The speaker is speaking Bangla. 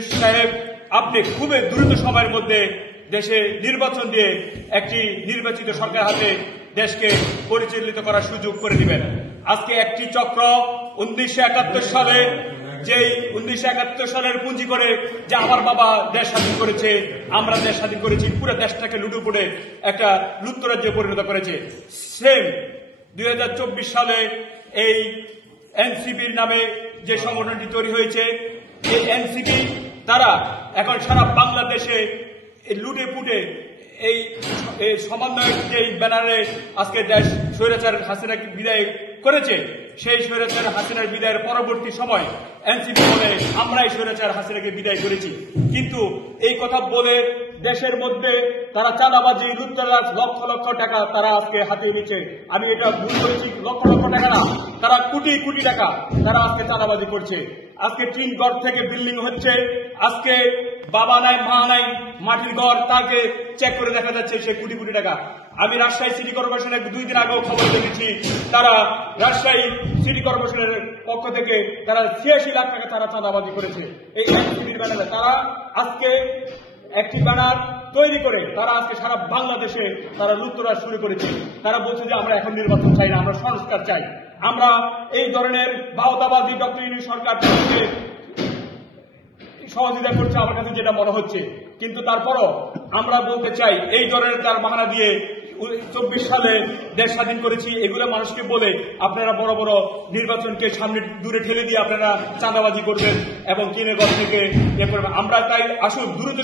ইউনূস সাহেব, আপনি খুবই দ্রুত সময়ের মধ্যে দেশে নির্বাচন দিয়ে একটি নির্বাচিত সরকার হাতে দেশকে পরিচালিত করার সুযোগ করে দিবেন। আজকে একটি চক্র 1971 সালে যেই 1971 সালের পুঁজি করে যে আমার বাবা দেশ স্বাধীন করেছে, আমরা দেশ স্বাধীন করেছি, পুরো দেশটাকে লুটুপুটে একটা লুপ্তরাজ্যে পরিণত করেছে। সেম 2024 সালে এই এনসিপির নামে যে সংগঠনটি তৈরি হয়েছে, এই এনসিপি তারা এখন সারা বাংলাদেশে লুটে পুটে এই সমন্বয়ের যে ব্যানারে আজকে দেশ স্বৈরাচার হাসিনাকে বিদায় করেছে, সেই স্বৈরাচার হাসিনার বিদায়ের পরবর্তী সময় এনসিপি বলে আমরা এই স্বৈরাচার হাসিনাকে বিদায় করেছি। কিন্তু এই কথা বলে দেশের মধ্যে তারা চাঁদাবাজি, লুটতরাজ, লক্ষ লক্ষ টাকা তারা আজকে হাতিয়ে নিচ্ছে। আমি এটা ভুল করেছি, লক্ষ লক্ষ টাকা না, তারা কোটি কোটি টাকা তারা আজকে চাঁদাবাজি করছে। আজকে টিন ঘর থেকে বিল্ডিং হচ্ছে, আজকে বাবা নাই মা নাই মাটির ঘর, তাকে চেক করে দেখা যাচ্ছে সে কোটি কোটি টাকা। আমি রাজশাহী সিটি কর্পোরেশনের 2 দিন আগেও খবর দেখেছি, তারা রাজশাহী সিটি কর্পোরেশনের পক্ষ থেকে তারা 86 লাখ টাকা তারা চাঁদাবাজি করেছে এই এনসিপির ব্যানারে। তারা আজকে একটি ব্যানার তৈরি করে তারা আজকে সারা বাংলাদেশে তারা লুটতরাজ শুরু করেছে। তারা বলছে যে আমরা এখন নির্বাচন চাই না, আমরা সংস্কার চাই। আমরা এই ধরনের বাউতাবাদী ডক্টর ইউনূস সরকার সহযোগিতা করছে আমার কাছে যেটা মনে হচ্ছে। কিন্তু তারপরও আমরা বলতে চাই, এই ধরনের তার বাহানা দিয়ে 24 সালে দেশ স্বাধীন করেছি এগুলো মানুষকে বলে আপনারা বড় বড় নির্বাচনকে সামনে দূরে ঠেলে দিয়ে আপনারা চাঁদাবাজি করবেন এবং কিনে ঘর থেকে ইয়ে করবেন। আমরা তাই আসুন দ্রুত